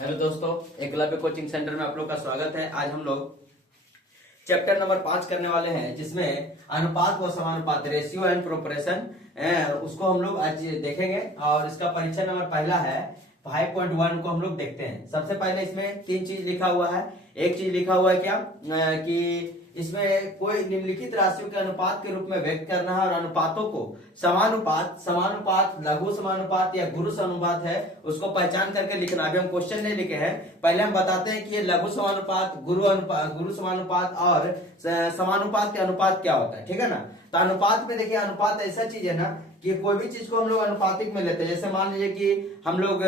Hello दोस्तों, Eklavya coaching centre में आप लोग का स्वागत है। आज हम लोग चैप्टर नंबर 5 करने वाले हैं, जिसमें अनुपात व समानुपात, रेशियो एंड प्रोपोर्शन, उसको हम लोग आज देखेंगे। और इसका परीक्षा नंबर पहला है 5.1 को हम लोग देखते हैं। सबसे पहले इसमें 3 चीज लिखा हुआ है। एक चीज लिखा हुआ है क्या, कि इसमें कोई निम्नलिखित राशियों के अनुपात के रूप में व्यक्त करना है और अनुपातों को समानुपात, समानुपात, लघु समानुपात या गुरु समानुपात है उसको पहचान करके लिखना। अभी हम क्वेश्चन नहीं लिखे हैं, पहले हम बताते हैं कि ये लघु समानुपात, गुरु समानुपात और समानुपात के अनुपात क्या होता है, ठीक है ना। तो अनुपात में देखिए, अनुपात ऐसा चीज है ना कि कोई भी चीज को हम लोग अनुपातिक में लेते हैं। जैसे मान लीजिए कि हम लोग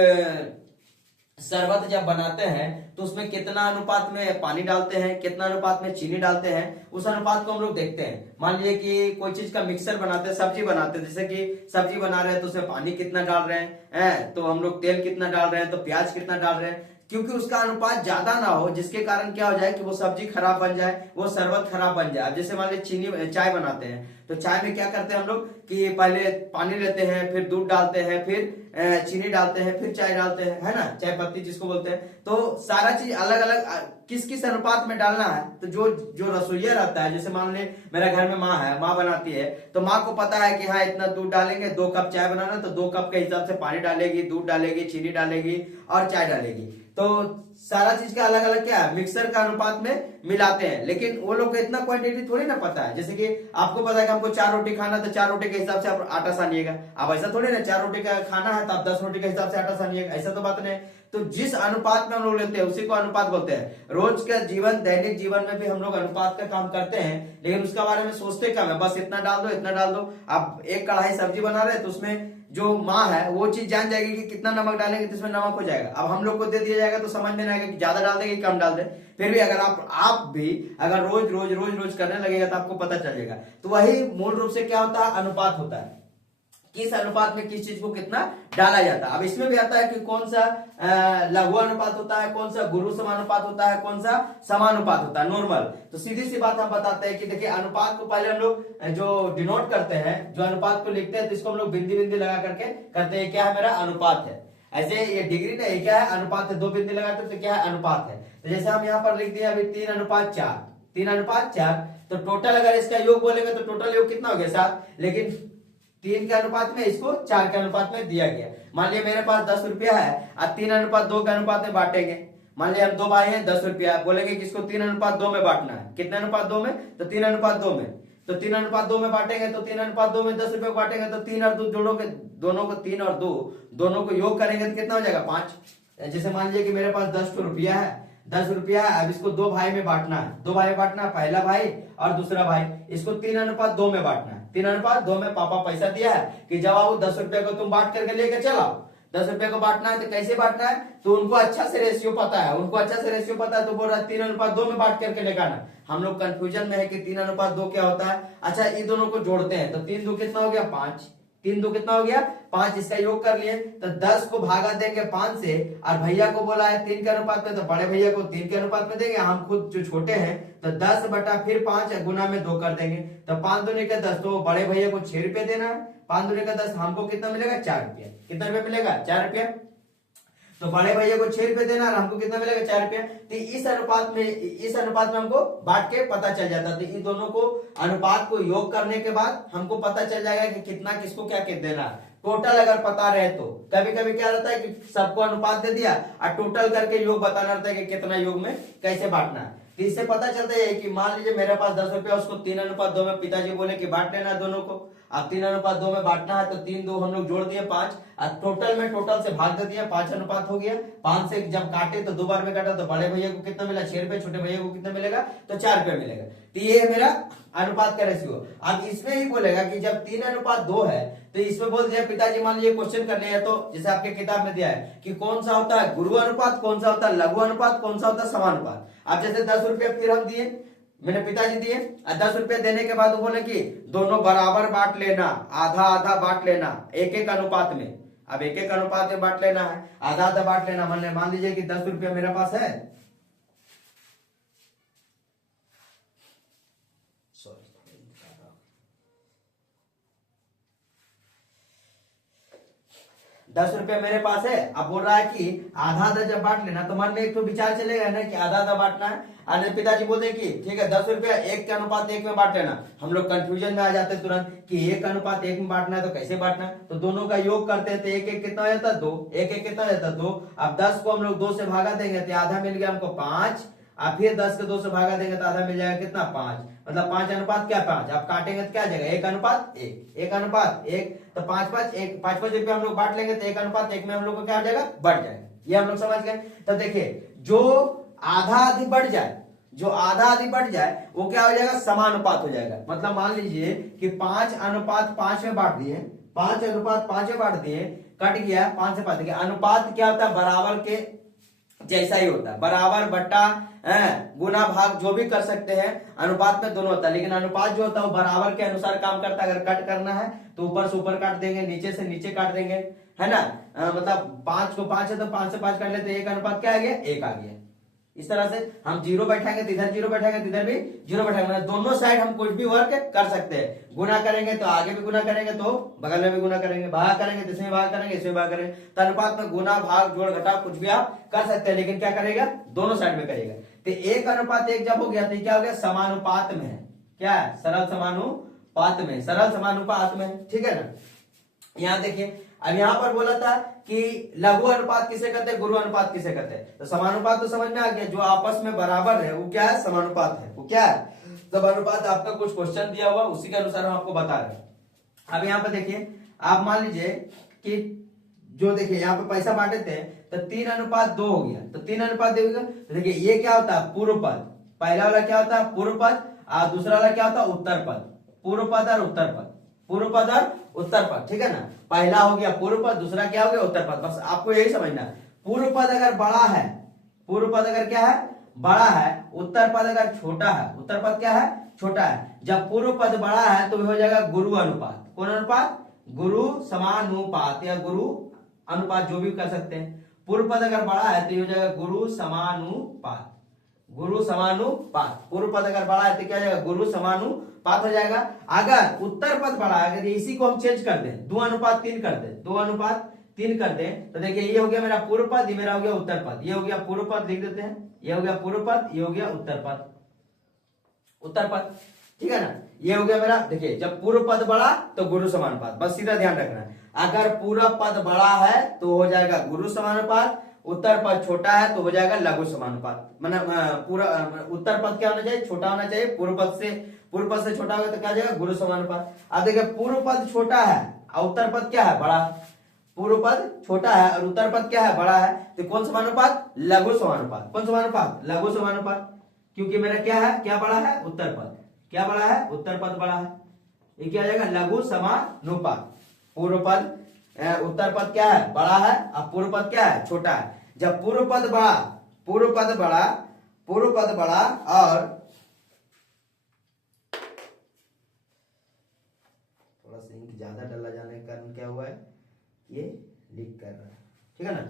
शरबत जब बनाते हैं तो उसमें कितना अनुपात में पानी डालते हैं, कितना अनुपात में चीनी डालते हैं, उस अनुपात को हम लोग देखते हैं। मान लीजिए कि कोई चीज का मिक्सर बनाते हैं, सब्जी बनाते हैं, जैसे कि सब्जी बना रहे हैं तो उसमें पानी कितना डाल रहे हैं, तो हम लोग तेल कितना डाल रहे हैं, तो प्याज कितना डाल रहे हैं, क्योंकि उसका अनुपात ज्यादा ना हो, जिसके कारण क्या हो जाए कि वो सब्जी खराब बन जाए, वो शरबत खराब बन जाए। जैसे मान लीजिए चीनी चाय बनाते हैं तो चाय में क्या करते हैं हम लोग कि पहले पानी लेते हैं, फिर दूध डालते हैं, फिर चीनी डालते हैं, फिर चाय डालते हैं, है ना, चाय पत्ती जिसको बोलते हैं। तो सारा चीज अलग अलग किस किस अनुपात में डालना है। तो जो जो रसोइया रहता है, जैसे मान ले मेरा घर में माँ है, माँ बनाती है, तो माँ को पता है कि हाँ इतना दूध डालेंगे, 2 कप चाय बनाना, तो 2 कप के हिसाब से पानी डालेगी, दूध डालेगी, चीनी डालेगी और चाय डालेगी। तो सारा चीज का अलग अलग क्या है, मिक्सर का अनुपात में मिलाते हैं। लेकिन वो लोग को इतना क्वांटिटी थोड़ी ना पता है। जैसे कि आपको पता है कि हमको 4 रोटी खाना, तो 4 रोटी के हिसाब से आप आटा सानिएगा। अब ऐसा थोड़ी ना 4 रोटी का खाना है तो आप 10 रोटी के हिसाब से आटा सानिएगा, ऐसा तो बात नहीं। तो जिस अनुपात में हम लोग लेते हैं उसी को अनुपात बोलते हैं। रोज का जीवन, दैनिक जीवन में भी हम लोग अनुपात का काम करते हैं, लेकिन उसका बारे में सोचते कम है। बस इतना डाल दो, इतना डाल दो। आप एक कढ़ाई सब्जी बना रहे हैं तो उसमें जो माँ है वो चीज जान जाएगी कि कितना नमक डालेंगे तो इसमें नमक हो जाएगा। अब हम लोग को दे दिया जाएगा तो समझ में नहीं आएगा कि ज्यादा डाल देंगे कि कम डाल दे। फिर भी अगर आप भी अगर रोज रोज रोज रोज करने लगेगा तो आपको पता चल जाएगा। तो वही मूल रूप से क्या होता है, अनुपात होता है। किस अनुपात में किस चीज को कितना डाला जाता है। अब इसमें भी आता है कि कौन सा लघु अनुपात होता है, कौन सा गुरु समानुपात होता है, कौन सा समानुपात होता है, नॉर्मल। तो सीधी सी बात हम बताते हैं कि देखिए, अनुपात को पहले हम लोग जो डिनोट करते हैं, जो अनुपात को लिखते हैं, तो इसको हम लोग बिंदी बिंदी लगा करके करते हैं। क्या है, मेरा अनुपात है। ऐसे ये डिग्री नहीं, क्या है, अनुपात है। 2 बिंदी लगाते तो क्या है, अनुपात है। तो जैसे हम यहाँ पर लिख दिए अभी 3:4, 3:4। तो टोटल अगर इसका योग बोलेंगे तो टोटल योग कितना हो गया, 7। लेकिन 3 के अनुपात में इसको 4 के अनुपात में दिया गया। मान लिया मेरे पास 10 रुपया है और 3:2 के अनुपात में बांटेंगे। मान लिया हम 2 भाई हैं, 10 रुपया, बोलेंगे कि इसको 3:2 में बांटना है। कितने अनुपात 2 में, तो 3:2 में। तो 3:2 में बांटेंगे तो 3:2 में 10 रुपए को बांटेंगे तो 3 और 2 जोड़ोगे, दोनों को 3 और 2 दोनों को योग करेंगे तो कितना हो जाएगा, 5। जैसे मान लीजिए कि मेरे पास 10 रुपया है, 10 रुपया है। अब इसको 2 भाई में बांटना है, 2 भाई में बांटना है, पहला भाई और दूसरा भाई। इसको 3:2 में बांटना है। 3:2 में पापा पैसा दिया है कि जब आओ 10 रुपए को तुम बांट करके लेके चलाओ। 10 रुपए को बांटना है तो कैसे बांटना है, तो उनको अच्छा से रेशियो पता है, उनको अच्छा से रेशियो पता है। तो बोल रहा है 3:2 में बांट करके लेकर। हम लोग कंफ्यूजन में है कि 3:2 क्या होता है। अच्छा, इन दोनों को जोड़ते हैं तो 3 2 कितना हो गया, 5। 3 2 कितना हो गया, 5। इसका योग कर लिए तो 10 को भागा देंगे 5 से, और भैया को बोला है 3 के अनुपात में, तो बड़े भैया को 3 के अनुपात में देंगे। हम खुद जो छोटे हैं तो 10 बटा फिर 5 गुना में 2 कर देंगे। तो 5 दूनी का 10, तो बड़े भैया को 6 रुपए देना है। 5 दूनी का 10, हमको कितना मिलेगा, 4 रुपया। कितना रुपया मिलेगा, 4 रुपया। तो बड़े भैया को 6 रुपए देना और हमको कितना मिलेगा, 4 रुपया। तो इस अनुपात में हमको बांट के पता चल जाता। तो इन दोनों को अनुपात को योग करने के बाद हमको पता चल जाएगा कि कितना किसको क्या देना। टोटल अगर पता रहे तो कभी कभी क्या रहता है कि सबको अनुपात दे दिया और टोटल करके योग बताना रहता है कि कितना योग में कैसे बांटना है। तो इससे पता चलता है कि मान लीजिए मेरे पास 10 रुपया, उसको 3:2 में पिताजी बोले कि बांट लेना दोनों को। अब 3:2 में बांटना है तो 3 2 हम लोग जोड़ दिए 5, और टोटल में टोटल से भाग दे दिया, 5 अनुपात हो गया। 5 से जब काटे तो 2 बार में काटा तो बड़े भैया को कितना मिला, 6 रुपए, छोटे भैया को कितना मिलेगा, तो 4 रुपए मिलेगा। तो ये है मेरा अनुपात का रेशियो। अब इसमें ही बोलेगा कि जब 3:2 है तो इसमें बोल दिया पिताजी, मान लीजिए क्वेश्चन करने हैं तो जैसे आपके किताब में दिया है कि कौन सा होता है गुरु अनुपात, कौन सा होता है लघु अनुपात, कौन सा होता है समानुपात। अब जैसे 10 रुपया फिर हम दिए, मैंने पिताजी दिए, 10 रुपए देने के बाद वो बोले कि दोनों बराबर बांट लेना, आधा आधा बांट लेना, एक एक अनुपात में। अब एक एक अनुपात में बांट लेना है, आधा आधा बांट लेना। मान लीजिए कि 10 रुपया मेरे पास है, 10 रुपया मेरे पास है। अब बोल रहा है कि आधा आधा जब बांट लेना तो मन में एक तो विचार चलेगा ना कि आधा आधा बांटना है। और पिताजी बोलते हैं कि ठीक है 10 रुपया 1 के अनुपात 1 में बांट लेना। हम लोग कंफ्यूजन में आ जाते हैं तुरंत कि 1 अनुपात 1 में बांटना है तो कैसे बांटना है। तो दोनों का योग करते हैं तो 1 1 कितना हो जाता है 2, 1 1 कितना हो जाता है 2। अब 10 को हम लोग 2 से भागा देंगे तो आधा मिल गया हमको 5। अब फिर 10 के 2 से भागा देंगे तो आधा मिल जाएगा कितना 5, मतलब 5 अनुपात क्या 5। अब काटेंगे तो क्या आ जाएगा 1 अनुपात 1, 1 अनुपात 1। तो 5 5 1 5 5 रुपया हम लोग बांट लेंगे तो 1 अनुपात 1 में हम लोग को क्या हो जाएगा बढ़ जाएगा। ये हम लोग समझ गए। तो देखिए जो आधा आधी बढ़ जाए, जो आधा आधी बढ़ जाए वो क्या हो जाएगा समानुपात हो जाएगा। मतलब मान लीजिए कि 5 अनुपात 5 में बांट दिए, 5 अनुपात 5 में बांट दिए, कट गया 5 से 5। देखिए अनुपात क्या होता है बराबर के जैसा ही होता है, बराबर बट्टा गुना भाग जो भी कर सकते हैं, अनुपात में दोनों होता है। लेकिन अनुपात जो होता है वो बराबर के अनुसार काम करता है। अगर कट करना है तो ऊपर से ऊपर काट देंगे, नीचे से नीचे काट देंगे, है ना। मतलब 5 को 5 है तो 5 से 5 काट लेते, 1 अनुपात क्या आ गया 1 आ गया। इस तरह से हम जीरो बैठाएंगे तो इधर जीरो बैठाएंगे तो इधर भी जीरो बैठाएंगे, मतलब दोनों साइड हम कुछ भी वर्क कर सकते हैं। गुना करेंगे तो आगे भी गुना करेंगे तो बगल में भी गुना करेंगे, भाग करेंगे तो इसमें भाग करेंगे, इसमें भाग करेंगे। तो अनुपात में गुना भाग जोड़ घटाव कुछ भी आप कर सकते हैं, लेकिन क्या करेगा दोनों साइड में करेगा। तो 1 अनुपात 1 जब हो गया तो क्या हो गया समानुपात में है, क्या है सरल समानुपात में, सरल समानुपात में, ठीक है ना। यहाँ देखिए अब यहाँ पर बोला था कि लघु अनुपात किसे कहते हैं, गुरु अनुपात किसे कहते हैं। तो समानुपात तो समझ में आ गया, जो आपस में बराबर है वो क्या है समानुपात है, वो क्या है समानुपात। आपका कुछ क्वेश्चन दिया हुआ उसी के अनुसार हम आपको बता रहे हैं। अब यहाँ पे देखिए आप मान लीजिए कि जो देखिए यहाँ पे पैसा बांटे थे तो 3 अनुपात 2 हो गया, तो 3 अनुपात 2 हो गया। तो देखिए ये क्या होता है पूर्व पद, पहला वाला क्या होता है पूर्व पद और दूसरा वाला क्या होता है उत्तर पद। पूर्व पद और उत्तर पद, पूर्व पद और उत्तर पद, ठीक है ना। पहला हो गया पूर्व पद, दूसरा क्या हो गया उत्तर पद। बस आपको यही समझना है, पूर्व पद अगर बड़ा है, पूर्व पद अगर क्या है बड़ा है, उत्तर पद अगर छोटा है, उत्तर पद क्या है छोटा है। जब पूर्व पद बड़ा है तो हो जाएगा गुरु अनुपात। कौन अनुपात गुरु समानुपात या गुरु अनुपात जो भी कर सकते हैं। पूर्व पद अगर बड़ा है तो हो जाएगा गुरु समानुपात, गुरु समानुपात। पूर्व पद अगर बड़ा है तो क्या हो जाएगा गुरु समानुपात हो जाएगा। अगर उत्तर पद बड़ा है, अगर इसी को हम चेंज कर दें 2 अनुपात 3 कर दें, 2 अनुपात 3 कर दें तो देखिए ये हो गया मेरा पूर्व पद, ये मेरा हो गया उत्तर पद। ये हो गया पूर्व पद लिख देते हैं, ये हो गया पूर्व पद, ये हो गया उत्तर पद, उत्तर पद, ठीक है ना। ये हो गया मेरा, देखिए जब पूर्व पद बड़ा तो गुरु समानुपात, बस सीधा ध्यान रखना है। अगर पूर्व पद बड़ा है तो हो जाएगा गुरु समानुपात, उत्तर पद छोटा है तो हो जाएगा लघु समानुपात। मतलब पूरा उत्तर पद क्या होना चाहिए छोटा होना चाहिए, पूर्व पद से छोटा होगा तो क्या हो जाएगा गुरु समानुपात। अब देखिए पूर्व पद छोटा है और उत्तर पद क्या है बड़ा, पूर्व पद छोटा है और उत्तर पद क्या है बड़ा है, तो कौन समानुपात लघु समानुपात। कौन समानुपात लघु समानुपात, क्योंकि मेरा क्या है क्या बड़ा है उत्तर पद, क्या बड़ा है उत्तर पद बड़ा है, ये क्या हो जाएगा लघु समानुपात। पूर्व पद उत्तर पद क्या है बड़ा है और पूर्व पद क्या है छोटा है। जब पूर्व पद बड़ा, पूर्व पद बड़ा, पूर्व पद बड़ा और थोड़ा सा इंक ज्यादा डाला जाने के कारण क्या हुआ है ये लीक कर रहा है, ठीक है ना।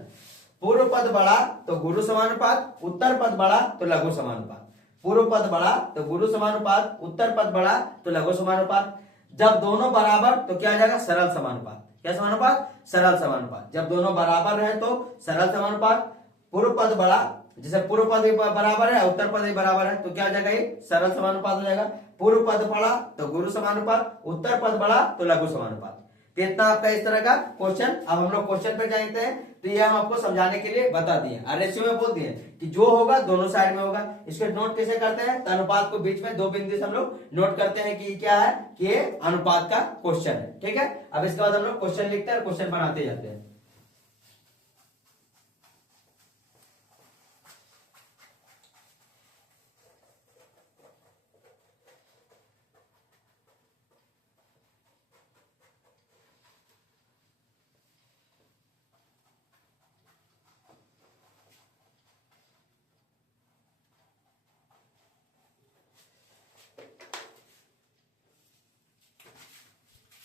पूर्व पद बड़ा तो गुरु समानुपात, उत्तर पद बड़ा तो लघु समानुपात। पूर्व पद बड़ा तो गुरु समानुपात, उत्तर पद बड़ा तो लघु समानुपात। जब दोनों बराबर तो क्या आ जाएगा सरल समानुपात। क्या समानुपात सरल समानुपात। जब दोनों बराबर है तो सरल समानुपात। पूर्व पद बड़ा, जैसे पूर्व पद बराबर है उत्तर पद बराबर है तो क्या हो जाएगा ये सरल समानुपात हो जाएगा। पूर्व पद बड़ा तो गुरु समानुपात, उत्तर पद बड़ा तो लघु समानुपात। तो इतना आपका इस तरह का क्वेश्चन। अब हम लोग क्वेश्चन पे जाते हैं, तो ये हम आपको समझाने के लिए बता दिए और रेशियो में बोल दिए कि जो होगा दोनों साइड में होगा। इसको नोट कैसे करते हैं, तो अनुपात को बीच में 2 बिंदु से हम लोग नोट करते हैं कि क्या है कि ये अनुपात का क्वेश्चन है, ठीक है। अब इसके बाद हम लोग क्वेश्चन लिखते हैं और क्वेश्चन बनाते जाते हैं।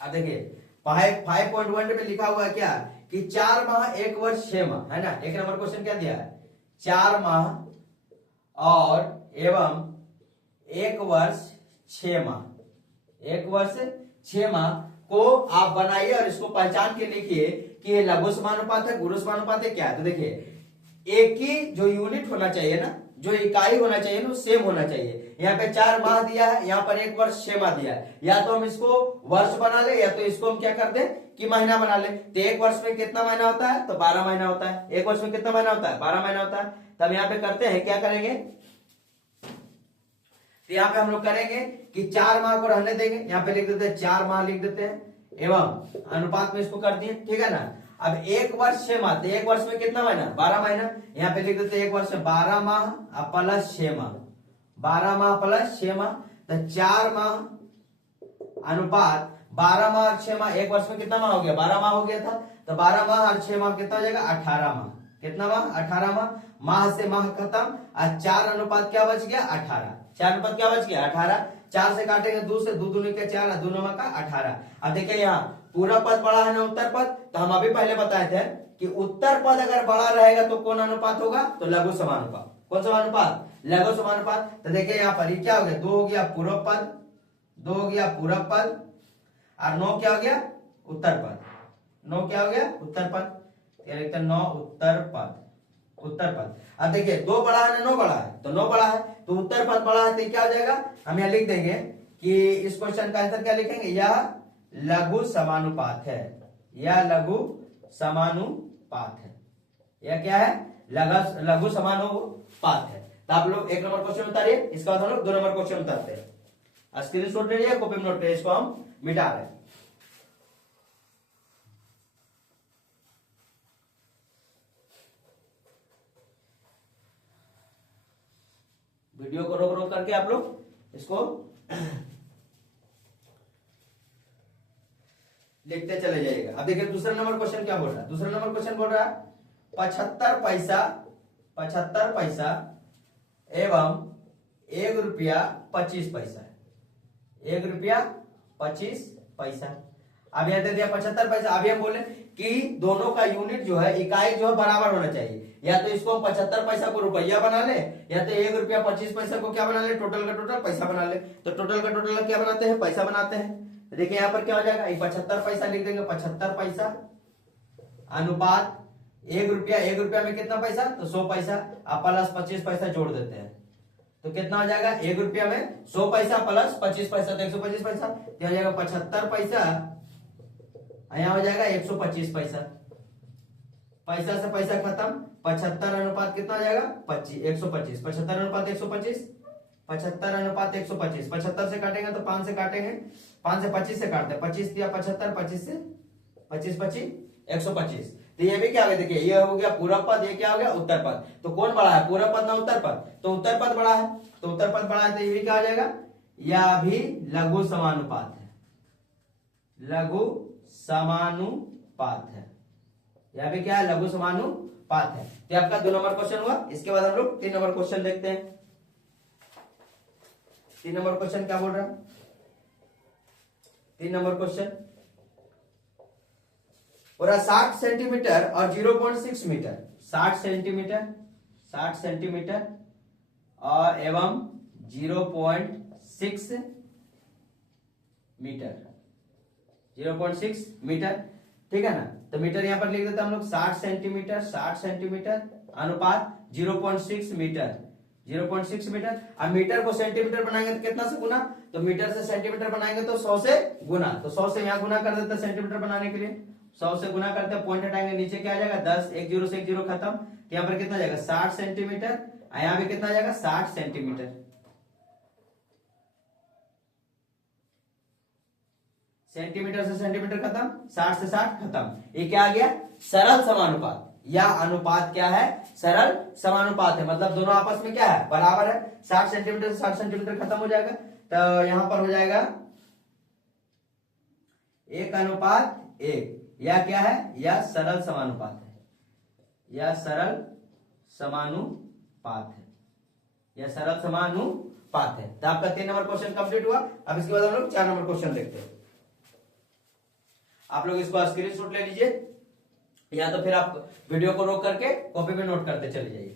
अब देखिए 5.1 में लिखा हुआ है क्या कि 4 माह 1 वर्ष 6 माह, है ना। 1 नंबर क्वेश्चन क्या दिया है 4 माह और एवं 1 वर्ष 6 माह, 1 वर्ष 6 माह को आप बनाइए और इसको पहचान के लिखिए कि ये लघु समानुपात है, गुरु समानुपात है, क्या है। तो देखिए एक ही जो यूनिट होना चाहिए ना, जो इकाई होना चाहिए ना, सेम होना चाहिए। यहाँ पे 4 माह दिया है, यहाँ पर 1 वर्ष 6 माह दिया है। या तो हम इसको वर्ष बना ले, या तो इसको हम क्या कर दे कि महीना बना ले। तो 1 वर्ष में कितना महीना होता है, तो 12 महीना होता है। 1 वर्ष में कितना महीना होता है, 12 महीना होता है। तब यहाँ पे करते हैं, क्या करेंगे, तो यहाँ पे हम लोग करेंगे कि 4 माह को रहने देंगे, यहाँ पे लिख देते हैं 4 माह लिख देते हैं, एवं अनुपात में इसको कर दिए, ठीक है ना। अब 1 वर्ष 6 माह, तो 1 वर्ष में कितना महीना, 12 महीना। यहाँ पे लिख देते हैं 1 वर्ष में 12 माह प्लस 6 माह, 12 माह प्लस 6 माह, तो 4 माह अनुपात 12 माह और 6 माह। 1 वर्ष में कितना माह हो गया, 12 माह हो गया था। तो 12 माह और 6 माह कितना हो जाएगा, 18 माह। कितना माह, 18 माह। माह से माह खत्म, और 4 अनुपात क्या बच गया, 18। 4 अनुपात क्या बच गया, 18। 4 से काटेंगे 2 से, 2 दूनी के 4, 2 नौ का 18। अब देखिए यहाँ पूरा पद बड़ा है ना उत्तर पद, तो हम अभी पहले बताए थे कि उत्तर पद अगर बड़ा रहेगा तो कौन अनुपात होगा, तो लघु समानुपात। कौन समानुपात, लघु समानुपात। तो देखिए यहाँ पर क्या हो गया, 2 हो गया पूर्व पद, 2 हो गया पूर्व पद, और 9 क्या हो गया, उत्तर पद। 9 क्या हो गया, उत्तर पद। क्या लिखते हैं, 9 उत्तर पद, उत्तर पद। अब देखिए 2 बड़ा है ना 9 बड़ा है, तो 9 बड़ा है, तो उत्तर पद बड़ा है, तो क्या हो जाएगा, हम यहाँ लिख देंगे कि इस क्वेश्चन का आंसर क्या लिखेंगे, यह लघु समानुपात है, यह लघु समानुपात है। यह क्या है, लघु समानुपात है। तो आप लोग 1 नंबर क्वेश्चन उतारिए, इसके बाद हम लोग 2 नंबर क्वेश्चन उतारते हैं। स्क्रीन शॉट ले लिया, कॉपी में नोट ले, इसको हम मिटा रहे हैं। वीडियो को रोक रोक करके आप लोग इसको लिखते चले जाइएगा। अब देखिए दूसरा नंबर क्वेश्चन क्या बोल रहा है। दूसरा नंबर क्वेश्चन बोल रहा है 75 पैसा, 75 पैसा एवं 1 रुपया 25 पैसा, 1 रुपया 25 पैसा। अब यहां दे दिया 75 पैसा। अभी हम बोले कि दोनों का यूनिट जो है, इकाई जो है बराबर होना चाहिए। या तो इसको 75 पैसा को रुपया बना ले, या तो 1 रुपया 25 पैसा को क्या बना ले, टोटल का टोटल पैसा बना ले। तो टोटल का टोटल क्या बनाते हैं, पैसा बनाते हैं। देखिए यहाँ पर क्या हो जाएगा, 75 पैसा लिख देंगे, 75 पैसा अनुपात 1 रुपया। 1 रुपया में कितना पैसा, तो 100 पैसा, आप प्लस 25 पैसा जोड़ देते हैं, तो कितना हो जाएगा, 1 रुपया में 100 पैसा प्लस 25 पैसा, तो 125 पैसा। क्या हो जाएगा, 75 पैसा, यहाँ हो जाएगा 125 पैसा। पैसा से पैसा खत्म, 75 अनुपात कितना हो जाएगा, 125। 75 अनुपात 125, 75 अनुपात 125। 75 से काटेंगे तो 5 से काटेंगे, 5 से 25 से काटते हैं, 25 दिया 75, 25 से 25 25 125। तो ये भी क्या हो गया, देखिए ये हो गया पूर्व पद, ये क्या हो गया, उत्तर पद। तो कौन बड़ा है, पूर्व पद ना उत्तर पद, तो उत्तर पद बड़ा है। तो उत्तर पद बड़ा है, तो ये भी क्या हो जाएगा, यह भी लघु समानुपात है, लघु समानुपात है। यह भी क्या है, लघु समानुपात है। तो आपका 2 नंबर क्वेश्चन हुआ। इसके बाद हम लोग 3 नंबर क्वेश्चन देखते हैं। 3 नंबर क्वेश्चन क्या बोल रहा है, 3 नंबर क्वेश्चन और 60 सेंटीमीटर और 0.6 मीटर, 60 सेंटीमीटर, 60 सेंटीमीटर और एवं 0.6 मीटर, 0.6 मीटर, ठीक है ना। तो मीटर यहां पर लिख देते हैं हम लोग, 60 सेंटीमीटर, 60 सेंटीमीटर अनुपात 0.6 मीटर, 0.6 मीटर। अब मीटर को सेंटीमीटर बनाएंगे तो कितना से गुना, तो मीटर से सेंटीमीटर बनाएंगे तो 100 से गुना, तो 100 से यहाँ गुना कर देते हैं सेंटीमीटर बनाने के लिए, 100 से गुना करते हैं, पॉइंट हटाएंगे, नीचे क्या आ जाएगा 10, 1 0 से 1 0 खत्म। तो यहाँ पर कितना आ जाएगा 60 सेंटीमीटर, यहाँ भी कितना आ जाएगा 60 सेंटीमीटर, सेंटीमीटर से सेंटीमीटर खत्म, 60 से 60 खत्म। ये क्या आ गया, सरल समानुपात। यह अनुपात क्या है, सरल समानुपात है, मतलब दोनों आपस में क्या है, बराबर है। 60 सेंटीमीटर से 60 सेंटीमीटर खत्म हो जाएगा, तो यहां पर हो जाएगा 1:1। यह क्या है, यह सरल समानुपात है, यह सरल समानुपात है, यह सरल समानुपात है। तो आपका 3 नंबर क्वेश्चन कंप्लीट हुआ। अब इसके बाद हम लोग 4 नंबर क्वेश्चन देखते हैं। आप लोग इसको स्क्रीनशॉट ले लीजिए, या तो फिर आप वीडियो को रोक करके कॉपी में नोट करते चले जाइए।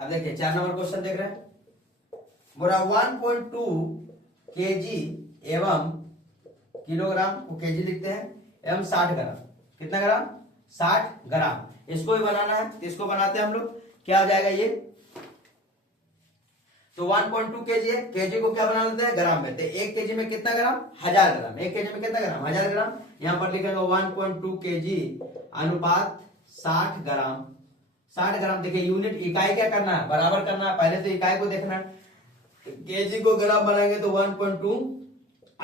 अब देखिए 4 नंबर क्वेश्चन देख रहे हैं। बोला 1.2 केजी एवं किलोग्राम को केजी लिखते हैं एवं 60 ग्राम, कितना ग्राम? 60 ग्राम। इसको भी बनाना है तो इसको बनाते हैं हम लोग। क्या हो जाएगा ये? तो 1.2 केजी है, केजी को क्या बना लेते हैं? ग्राम में। तो 1 केजी में कितना ग्राम? 1000 ग्राम। 1 केजी में कितना ग्राम? 1000 ग्राम। यहां पर लिखेंगे 1.2 केजी अनुपात 60 ग्राम। 60 ग्राम। देखिए यूनिट इकाई क्या करना है? बराबर करना है। पहले तो इकाई को देखना है। केजी को ग्राम बनाएंगे तो 1.2,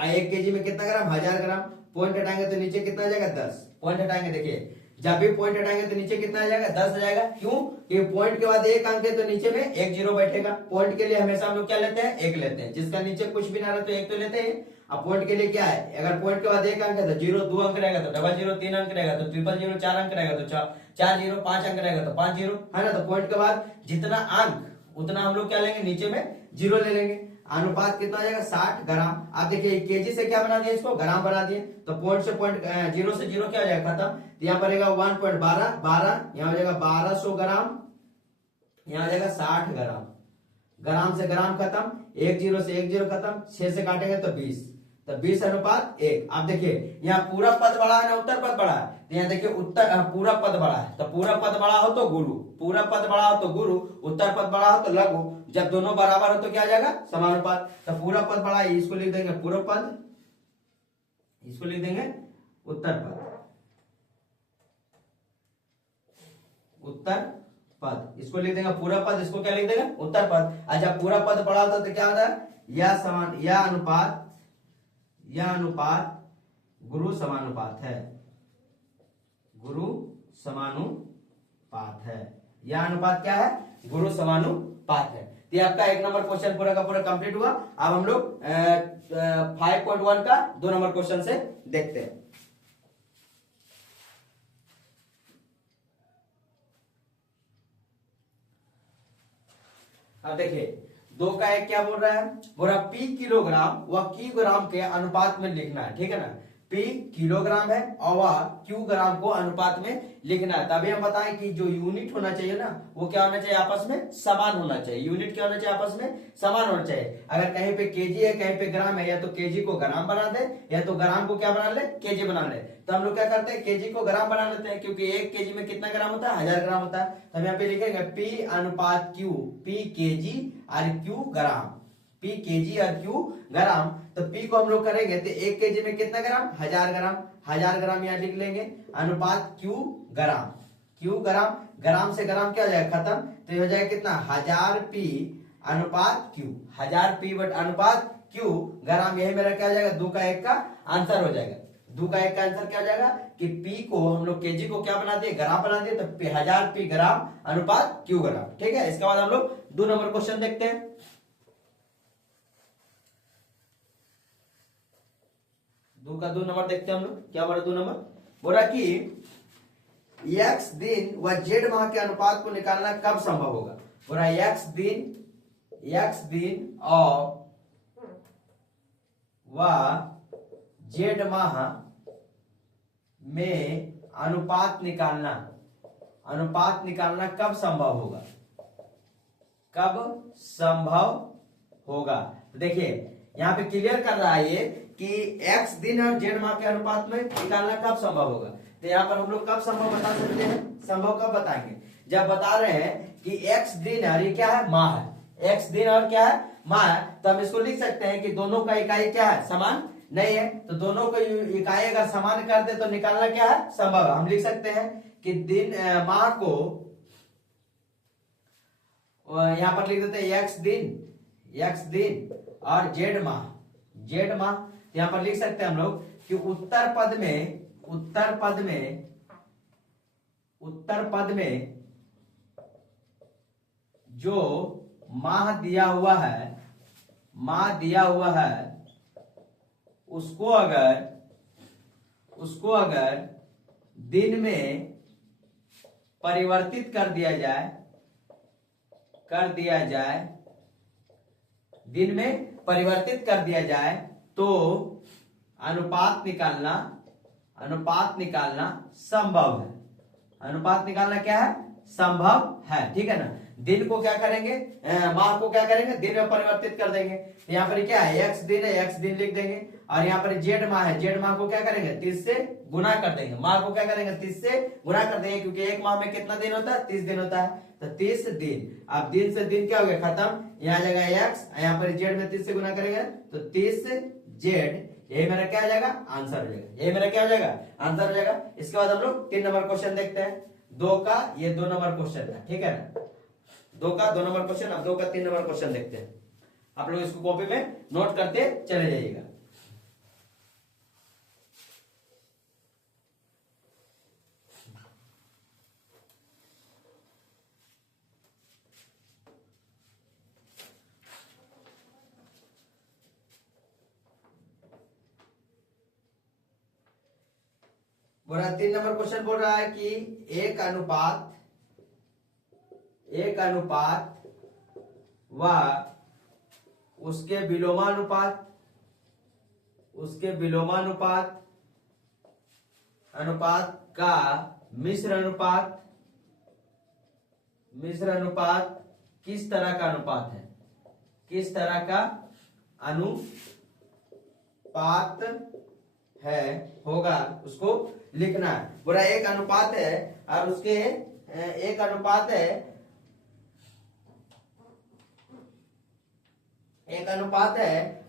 1 केजी में कितना ग्राम? 1000 ग्राम। पॉइंट हटाएंगे तो नीचे कितना आ जाएगा? 10। पॉइंट हटाएंगे, देखिए जब भी पॉइंट हटाएंगे तो नीचे कितना आ जाएगा? 10 आ जाएगा। क्यों? कि पॉइंट के बाद 1 अंक है तो नीचे में 1 जीरो बैठेगा। पॉइंट के लिए हमेशा हम लोग क्या लेते हैं? 1 लेते हैं। जिसका नीचे कुछ भी ना रहे तो 1 तो लेते हैं। अब पॉइंट के लिए क्या है? अगर पॉइंट के बाद 1 अंक है तो 0 2 अंक रहेगा, तो डबल 0 3 अंक रहेगा, तो ट्रिपल 0 4 अंक रहेगा, तो 4 0 5 अंक रहेगा, तो 5 0 है ना। तो पॉइंट के बाद जितना अंक उतना हम लोग क्या लेंगे? नीचे में 0 ले लेंगे। अनुपात कितना आ जाएगा? 60 ग्राम। आप देखिए केजी से क्या बना दिया? इसको ग्राम बना दिए। तो पॉइंट से पॉइंट 0 से 0 क्या हो जाएगा? खत्म। तो यहाँ पर रहेगा 1.12, यहाँ हो जाएगा 1200 ग्राम, यहाँ हो जाएगा 60 ग्राम। ग्राम से ग्राम खत्म, 1 0 से 1 0 खत्म, 6 से काटेंगे तो 20, तो 20 अनुपात 1। आप देखिए यहाँ पूरा पद बड़ा है ना उत्तर पद बड़ा है? तो यहाँ देखिए उत्तर पूरा पद बड़ा है, तो पूरा पद बड़ा हो तो गुरु, पूरा पद बड़ा हो तो गुरु, उत्तर पद बड़ा हो तो लघु। जब दोनों बराबर हो तो क्या आ जाएगा? समानुपात। तो पूरा पद बड़ा है, इसको लिख देंगे पूर्व पद, इसको लिख देंगे उत्तर पद, उत्तर पद, इसको लिख देंगे पूरा पद, इसको क्या लिख देंगे? उत्तर पद। अच्छा पूरा पद बड़ा होता तो क्या होता है? यह समान, यह अनुपात गुरु समानुपात है, गुरु समानुपात है। यह अनुपात क्या है? गुरु समानुपात है। तो आपका 1 नंबर क्वेश्चन पूरा का पूरा कंप्लीट हुआ। अब हम लोग 5.1 का 2 नंबर क्वेश्चन से देखते हैं। अब देखिए 2 का 1 क्या बोल रहा है? बोल रहा पी किलोग्राम व किलोग्राम के अनुपात में लिखना है, ठीक है ना। पी किलोग्राम है और वह क्यू ग्राम को अनुपात में लिखना है। तभी हम बताएं कि जो यूनिट होना चाहिए ना वो क्या होना चाहिए? आपस में समान होना चाहिए। यूनिट क्या होना चाहिए? आपस में समान होना चाहिए। अगर कहीं पे केजी है कहीं पे ग्राम है, या तो केजी को ग्राम बना दे या तो ग्राम को क्या बना ले? केजी बना ले। तो हम लोग क्या करते हैं? केजी को ग्राम बना लेते हैं, क्योंकि 1 केजी में कितना ग्राम होता है? 1000 ग्राम होता है। तो हम यहाँ पे लिखेंगे पी अनुपात क्यू, पी केजी और क्यू ग्राम, पी केजी और क्यू ग्राम। तो पी को हम लोग करेंगे तो 1 केजी में कितना ग्राम? 1000 ग्राम। 1000 ग्राम यहाँ लिख लेंगे। अनुपात क्यू ग्राम, क्यू ग्राम, ग्राम से ग्राम क्या हो जाएगा? खत्म। तो ये हो जाएगा कितना? 1000 पी अनुपात क्यू, 1000 पी बट अनुपात क्यू ग्राम। यही मेरा क्या हो जाएगा? 2 का 1 का आंसर हो जाएगा। 2 का 1 का आंसर क्या हो जाएगा? कि पी को हम लोग केजी को क्या बना दिए? ग्राम बना दिए। तो 1000 पी ग्राम अनुपात क्यू ग्राम, ठीक है। इसके बाद हम लोग 2 नंबर क्वेश्चन देखते हैं। 2 का 2 नंबर देखते हैं हम लोग। क्या बोला 2 नंबर? बोला कि x दिन व z माह के अनुपात को निकालना कब संभव होगा? बोला x दिन और व z माह में अनुपात निकालना कब संभव होगा? कब संभव होगा? देखिए यहाँ पे क्लियर कर रहा है ये कि x दिन और z माह के अनुपात में निकालना कब संभव होगा। तो यहाँ पर हम लोग कब संभव बता सकते हैं? संभव कब बताएंगे? जब बता रहे हैं कि x दिन और ये क्या है? माह है। x दिन और क्या है? माह है। तो हम इसको लिख सकते हैं कि दोनों का इकाई क्या है? समान नहीं है। तो दोनों को इकाई अगर समान कर दे तो निकालना क्या है? संभव है। हम लिख सकते हैं कि दिन माह को यहां पर लिख देते हैं x दिन और z माह। यहां पर लिख सकते हैं हम लोग कि उत्तर पद में जो माह दिया हुआ है उसको अगर दिन में परिवर्तित कर दिया जाए तो अनुपात निकालना संभव है। अनुपात निकालना क्या है? संभव है, ठीक है ना। दिन को क्या करेंगे, माह को क्या करेंगे, दिन में परिवर्तित कर देंगे। तो यहाँ पर क्या है, x दिन है, x दिन लिख देंगे। और यहाँ पर जेठ माह है, जेठ माह को क्या करेंगे, 30 से गुना कर देंगे। माह को क्या करेंगे, 30 से गुना कर देंगे, क्योंकि एक माह में कितना दिन होता है, 30 दिन होता है। तो 30 दिन, अब दिन से दिन क्या हो गया, खत्म। यहाँ जाएगा x, यहाँ पर जेड में 30 से गुना करेंगे तो 30 जेड, यही मेरा क्या हो जाएगा, आंसर हो जाएगा। यही मेरा क्या हो जाएगा, आंसर हो जाएगा। इसके बाद हम लोग 3 नंबर क्वेश्चन देखते हैं। 2 का ये 2 नंबर क्वेश्चन था, ठीक है ना। 2 का 2 नंबर क्वेश्चन, अब 2 का 3 नंबर क्वेश्चन देखते हैं। आप लोग इसको कॉपी में नोट करते चले जाइएगा। बोल रहा 3 नंबर क्वेश्चन बोल रहा है कि एक अनुपात व उसके अनुपात का मिश्र अनुपात किस तरह का अनुपात है, किस तरह का अनुपात है होगा, उसको लिखना है। बोला एक अनुपात है और उसके एक अनुपात है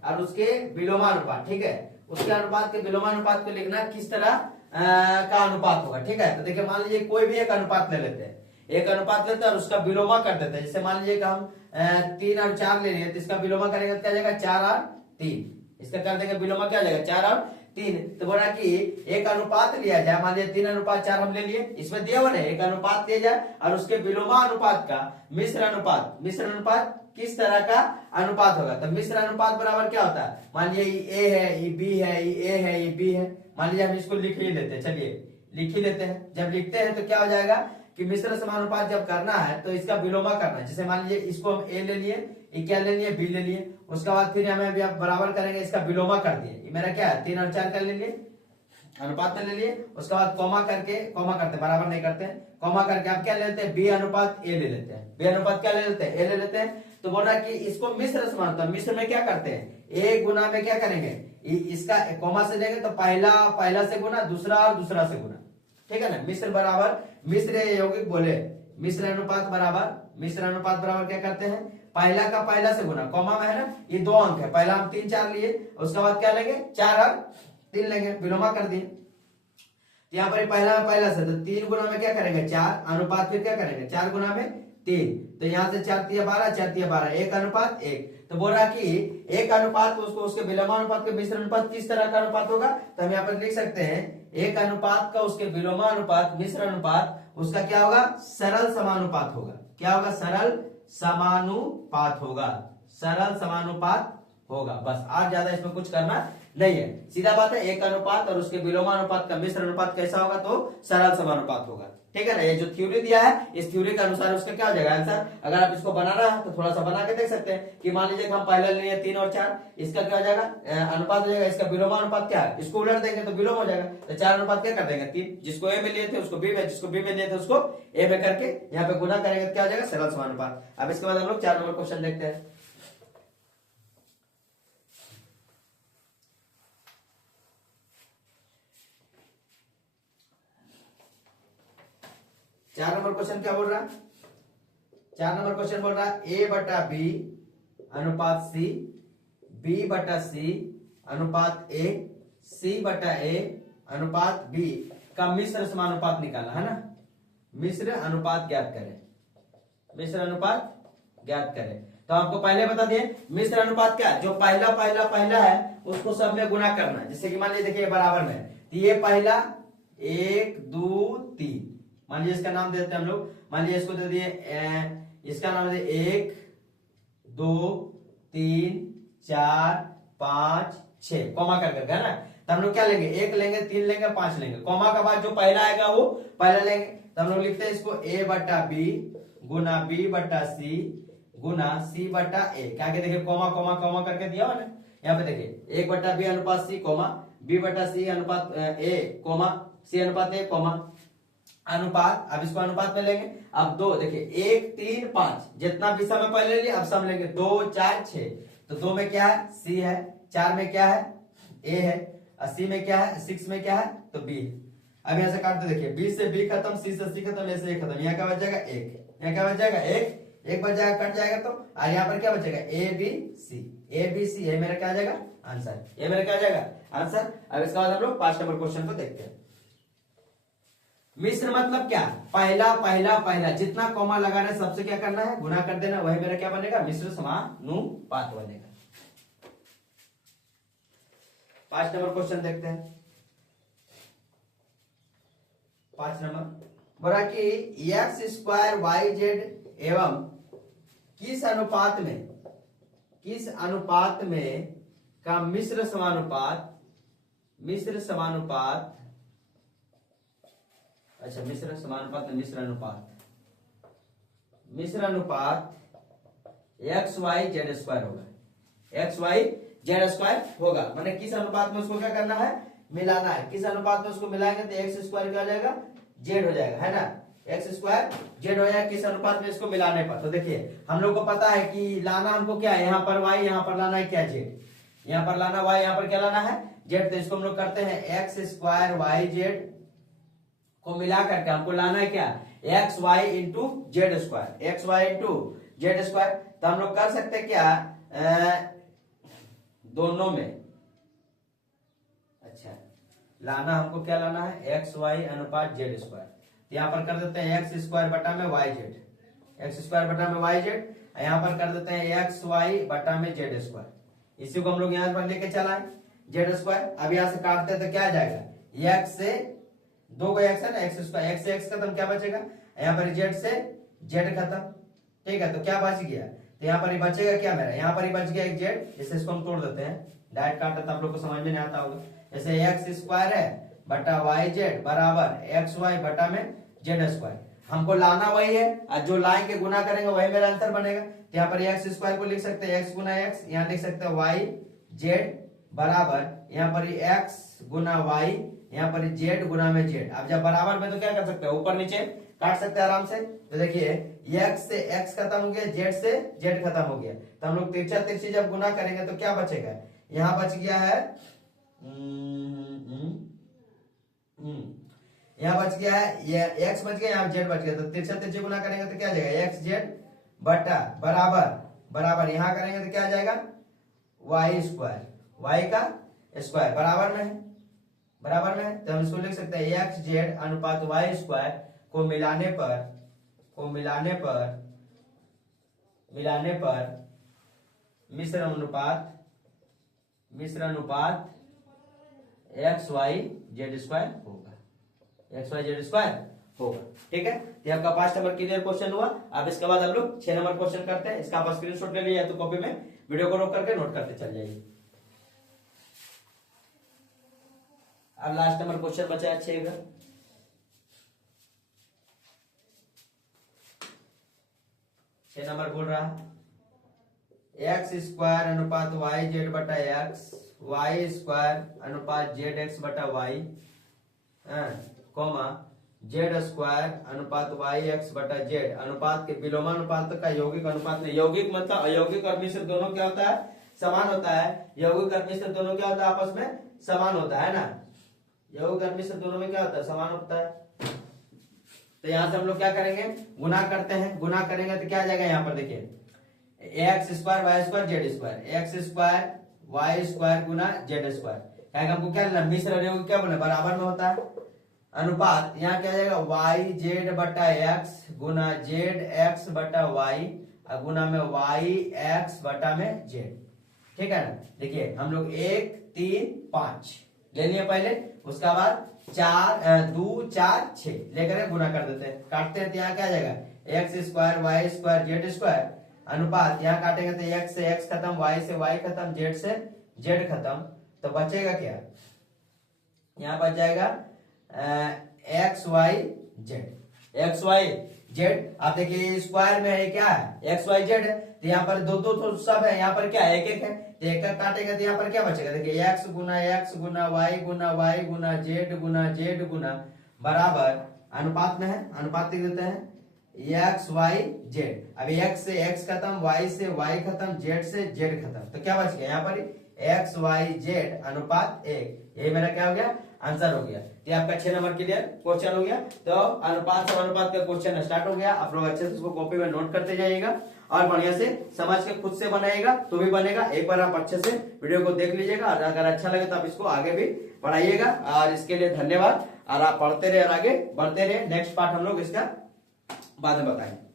और उसके विलोमानुपात, ठीक है। उसके अनुपात के विलोमानुपात को लिखना, किस तरह का अनुपात होगा, ठीक है। तो देखिए, मान लीजिए कोई भी एक अनुपात ले लेते हैं, एक अनुपात लेते हैं और उसका विलोमा कर देते हैं। जैसे मान लीजिए कि हम 3 और 4 ले लिए, तो इसका विलोमा करेंगे तो क्या जाएगा, 4 और 3। इसका कर देंगे विलोमा, क्या जाएगा, 4 और 3। तो बोला कि एक अनुपात लिया जाए, मान लीजिए 3:4 हम ले लिए, इसमें दिया हुआ है एक अनुपात लिया जाए और उसके विलोमा अनुपात का मिश्र अनुपात किस तरह का अनुपात होगा। तो मिश्र अनुपात बराबर क्या होता है, मान लीजिए ए है, ये बी है, ये ए है, ये बी है। मान लीजिए हम इसको लिख ही लेते हैं, चलिए लिख ही लेते हैं। जब लिखते हैं तो क्या हो जाएगा कि मिश्र समानुपात जब करना है तो इसका विलोमा करना है। जैसे मान लीजिए इसको हम ए ले लिए, ये क्या ले लिए, बी ले लिए। उसके बाद फिर हमें अभी आप बराबर करेंगे, इसका विलोमा कर दिए। ये मेरा क्या है, 3 और 4 का ले लिए, अनुपात में ले लिए। उसके बाद कॉमा करते, बराबर नहीं करते, कॉमा करके आप क्या लेते हैं, बी अनुपात ए ले लेते हैं। बी अनुपात क्या ले लेते हैं, ए ले लेते हैं। तो बोल रहा है कि इसको मिश्र समानुपात, मिश्र में क्या करते हैं, ए गुना में क्या करेंगे, इसका कॉमा से लेंगे तो पहला से गुना, दूसरा और दूसरा से गुना, ठीक है ना। मिश्र बराबर, मिश्र यौगिक बोले, मिश्र अनुपात बराबर क्या करते हैं, पहला का पहला से गुना, कॉमा में है ना, ये 2 अंक है, पहला हम 3 4 लिए, उसके बाद क्या लेंगे, 4 और 3 लेंगे, विलोमा कर दिए। यहाँ पर पहला से, तो 3 गुना में क्या करेंगे, 4 अनुपात, फिर क्या करेंगे 4 गुना में 3, तो यहाँ से 4 3 12, 4 3 12, 1 अनुपात 1। तो बोल रहा कि एक अनुपात उसको उसके विलोमानुपात के मिश्र अनुपात किस तरह का अनुपात होगा। तो हम यहाँ पर लिख सकते हैं, एक अनुपात का उसके विलोमानुपात मिश्र अनुपात, उसका क्या होगा, सरल समानुपात होगा। क्या होगा, सरल समानुपात होगा। बस, आज ज्यादा इसमें कुछ करना नहीं है, सीधा बात है। एक अनुपात और उसके विलोमानुपात का मिश्र अनुपात कैसा होगा, तो सरल समानुपात होगा, ठीक है ना। ये जो थ्योरी दिया है, इस थ्योरी के अनुसार उसका क्या हो जाएगा आंसर। अगर आप इसको बनाना है तो थोड़ा सा बना के देख सकते हैं कि मान लीजिए हम पहले ले लिए 3 और 4, इसका क्या हो जाएगा, अनुपात हो जाएगा, इसका विलोमानुपात क्या है, इसको उलट देंगे तो विलोम हो जाएगा। तो 4 अनुपात क्या कर देंगे 3, जिसको ए में लिए थे उसको बी में, जिसको बी में लिए थे उसको ए में करके यहाँ पे गुना करेंगे तो क्या हो जाएगा, सरल समानुपात। अब इसके बाद हम लोग 4 नंबर क्वेश्चन देखते हैं। चार नंबर क्वेश्चन क्या बोल रहा है, 4 नंबर क्वेश्चन बोल रहा है ए बटा बी अनुपात सी, बी बटा सी अनुपात ए, सी बटा ए अनुपात बी का मिश्र समानुपात निकालना है ना। मिश्र अनुपात ज्ञात करें। तो आपको पहले बता दिए मिश्र अनुपात क्या है, जो पहला है उसको सब में गुना करना है। जैसे कि मान लीजिए देखिए बराबर में, तो ये पहला 1 2 3, मान लीजिए इसका नाम दे देते हैं हम लोग, मान लीजिए इसको दे दिए, इसका नाम दे 1 2 3 4 5 6, कॉमा कर करके है ना। तो हम लोग क्या लेंगे, 1 लेंगे, 3 लेंगे, 5 लेंगे, कॉमा का बाद जो पहला आएगा वो पहला लेंगे। तो हम लोग लिखते हैं इसको a बटा बी गुना b बटा सी गुना c बटा a, क्या आगे देखिए कॉमा करके दिया हुआ ना। यहाँ पे देखिए 1 बटा बी अनुपात सी, कॉमा b बटा सी अनुपात a, कॉमा c अनुपात a, कॉमा। अनुपात, अब इसको अनुपात में लेंगे। अब 2 देखिए 1 3 5 जितना भी सम पहले लिए अब सम लेंगे 2 4 6। तो 2 में क्या है सी है, 4 में क्या है ए है, 80 में क्या है 6 में क्या है तो बी है। अब यहाँ से काटते देखिए बी से बी खत्म, सी से सी खत्म, ए से ए खत्म, यहाँ क्या बच जाएगा 1, यहाँ क्या बच जाएगा 1, 1 बच जाएगा कट जाएगा तो, और यहाँ पर क्या बचेगा A B C, A B C, ये मेरा क्या आ जाएगा आंसर, ये मेरा क्या आ जाएगा आंसर। अब इसके बाद हम लोग 5 नंबर क्वेश्चन को देखते हैं। मिश्र मतलब क्या, पहला पहला पहला, जितना कॉमा लगाना है सबसे क्या करना है गुना कर देना, वही मेरा क्या बनेगा मिश्र समानुपात बनेगा। 5 नंबर क्वेश्चन देखते हैं। 5 नंबर बोला कि एक्स स्क्वायर वाई जेड एवं किस अनुपात में का मिश्र समानुपात, मिश्र समानुपात, अच्छा मिश्र समानुपात मिश्र अनुपात एक्स वाई जेड स्क्वायर होगा, एक्स वाई जेड स्क्वायर होगा। मैंने किस अनुपात में उसको क्या करना है मिलाना है, किस अनुपात में उसको मिलाएंगे तो एक्स स्क्वायर क्या हो जाएगा जेड हो जाएगा, है ना, एक्स स्क्वायर जेड हो जाएगा किस अनुपात में इसको मिलाने पर। तो देखिए हम लोग को पता है कि लाना हमको क्या है, यहाँ पर वाई, यहाँ पर लाना है क्या जेड, यहाँ पर लाना वाई, यहाँ पर क्या लाना है जेड। तो इसको हम लोग करते हैं एक्स स्क्वायर वाई जेड को मिला करके हमको लाना है क्या X Y into Z square, X Y into Z square. तो हम लोग कर सकते हैं क्या दोनों में, अच्छा लाना हमको क्या लाना है एक्स वाई अनुपात जेड स्क्वायर। यहाँ पर कर देते हैं एक्स स्क्वायर बटा में वाई जेड, एक्स स्क्वायर बटा में वाई जेड, यहाँ पर कर देते हैं एक्स वाई बटा में जेड स्क्वायर। इसी को हम लोग यहाँ पर लेके चला है जेड स्क्वायर। अब यहाँ से काटते हैं तो क्या आ जाएगा एक्स से 2 को एक्स है ना, एक्स स्क्वायर, एक्स से एक्स खत्म, क्या बचेगा यहाँ पर जेड से जेड खत्म, ठीक है। तो क्या बच गया, तो यहाँ पर ही बचेगा क्या मेरा, यहाँ पर ही बच गया एक जेड, जैसे इसको हम तोड़ देते हैं, डायरेक्ट काटते तो आप लोग को समझ में नहीं आता होगा। जैसे एक्स स्क्वायर है बटा वाई जेड बराबर एक्स वाई बटा में जेड स्क्वायर, हमको लाना वही है और जो लाएंगे गुना करेंगे वही मेरा आंसर बनेगा। तो यहाँ पर एक्स स्क्वायर को लिख सकते हैं एक्स गुना एक्स, यहाँ लिख सकते हैं वाई जेड बराबर यहाँ पर एक्स गुना वाई, यहाँ पर जेड गुना में जेड। अब जब बराबर में तो क्या कर सकते हैं ऊपर नीचे काट सकते हैं आराम से। तो देखिए एक्स से एक्स खत्म हो गया, जेड से जेड खत्म हो गया, तो हम लोग तिरछा तिरछी जब गुना करेंगे तो क्या बचेगा, यहाँ बच गया है यहाँ बच गया है ये एक्स बच गया, यहाँ जेड बच गया। तो तिरछा तिरछी गुना करेंगे तो क्या आ जाएगा एक्स जेड बटा बराबर बराबर यहाँ करेंगे तो क्या आ जाएगा वाई स्क्वायर, वाई का स्क्वायर बराबर में है, बराबर में है। तो हम इसको लिख सकते हैं एक्स जेड अनुपात वाई स्क्वायर को मिलाने पर मिश्र अनुपात एक्स वाई जेड स्क्वायर होगा, एक्स वाई जेड स्क्वायर होगा, ठीक है। तो आपका 5 नंबर क्लियर क्वेश्चन हुआ। अब इसके बाद हम लोग 6 नंबर क्वेश्चन करते हैं। इसका आप स्क्रीनशॉट ले लीजिए, तो कॉपी में वीडियो को रोक करके नोट करते चल जाइए। अब लास्ट नंबर क्वेश्चन बचा है 6 का। नंबर बोल रहा है एक्स स्क्वायर अनुपात वाई जेड बटा एक्स, वाई स्क्वायर अनुपात जेड एक्स बटा वाई, कॉमा जेड स्क्वायर अनुपात वाई एक्स बटा जेड अनुपात के विलोमानुपात का यौगिक अनुपात में, यौगिक मतलब अयौगिक और मिश्र दोनों क्या होता है समान होता है, यौगिक और मिश्र दोनों क्या होता है आपस में समान होता है ना, यौगिक और मिश्र दोनों में क्या होता है समान होता है। तो यहां से हम लोग क्या करेंगे गुना करते हैं, गुना करेंगे तो क्या आ जाएगा यहाँ पर देखिए X square Y square Z square, X square Y square गुना जेड स्क्वायर, हमको क्या लेना मिश्र यौगिक क्या बोले बराबर में होता है, अनुपात यहाँ क्या आ जाएगा वाई जेड बटा एक्स गुना जेड एक्स बटा वाई गुना में वाई एक्स बटा में जेड, ठीक है ना। देखिए हम लोग 1 3 5 ले लिए पहले, उसका बाद 4 2 4 6 लेकर गुना कर देते हैं, काटते हैं तो यहाँ क्या आ जाएगा X square Y square Z square अनुपात यहाँ काटेंगे तो एक्स से एक्स खत्म, वाई से वाई खत्म, जेड से जेड खत्म, तो बचेगा क्या यहाँ बच जाएगा X Y Z, X Y Z. आप देखिए स्क्वायर में है क्या है एक्स वाई जेड है, तो यहाँ पर दो दो तो सब है, यहाँ पर क्या है एक एक है, तो एक एक काटेगा तो यहाँ पर क्या बचेगा देखिए एक्स गुना वाई गुना जेड गुना बराबर अनुपात में है, अनुपात लिख देते हैं एक्स वाई जेड। अब एक्स से एक्स खत्म, वाई से वाई खत्म, जेड से जेड खत्म, तो क्या बच गया यहाँ पर एक्स वाई जेड अनुपात 1। ये मेरा क्या हो गया, आंसर हो गया। ये आपका 6 नंबर क्लियर क्वेश्चन हो गया। तो अनुपात समानुपात का क्वेश्चन स्टार्ट हो गया। आप लोग अच्छे से उसको कॉपी में नोट करते जाइएगा और बढ़िया से समझ के खुद से बनाइएगा तो भी बनेगा। एक बार आप अच्छे से वीडियो को देख लीजिएगा और अगर अच्छा लगे तो आप इसको आगे भी पढ़ाइएगा। और इसके लिए धन्यवाद। और आप पढ़ते रहे और आगे बढ़ते रहे। नेक्स्ट पार्ट हम लोग इसका बाद में बताएंगे।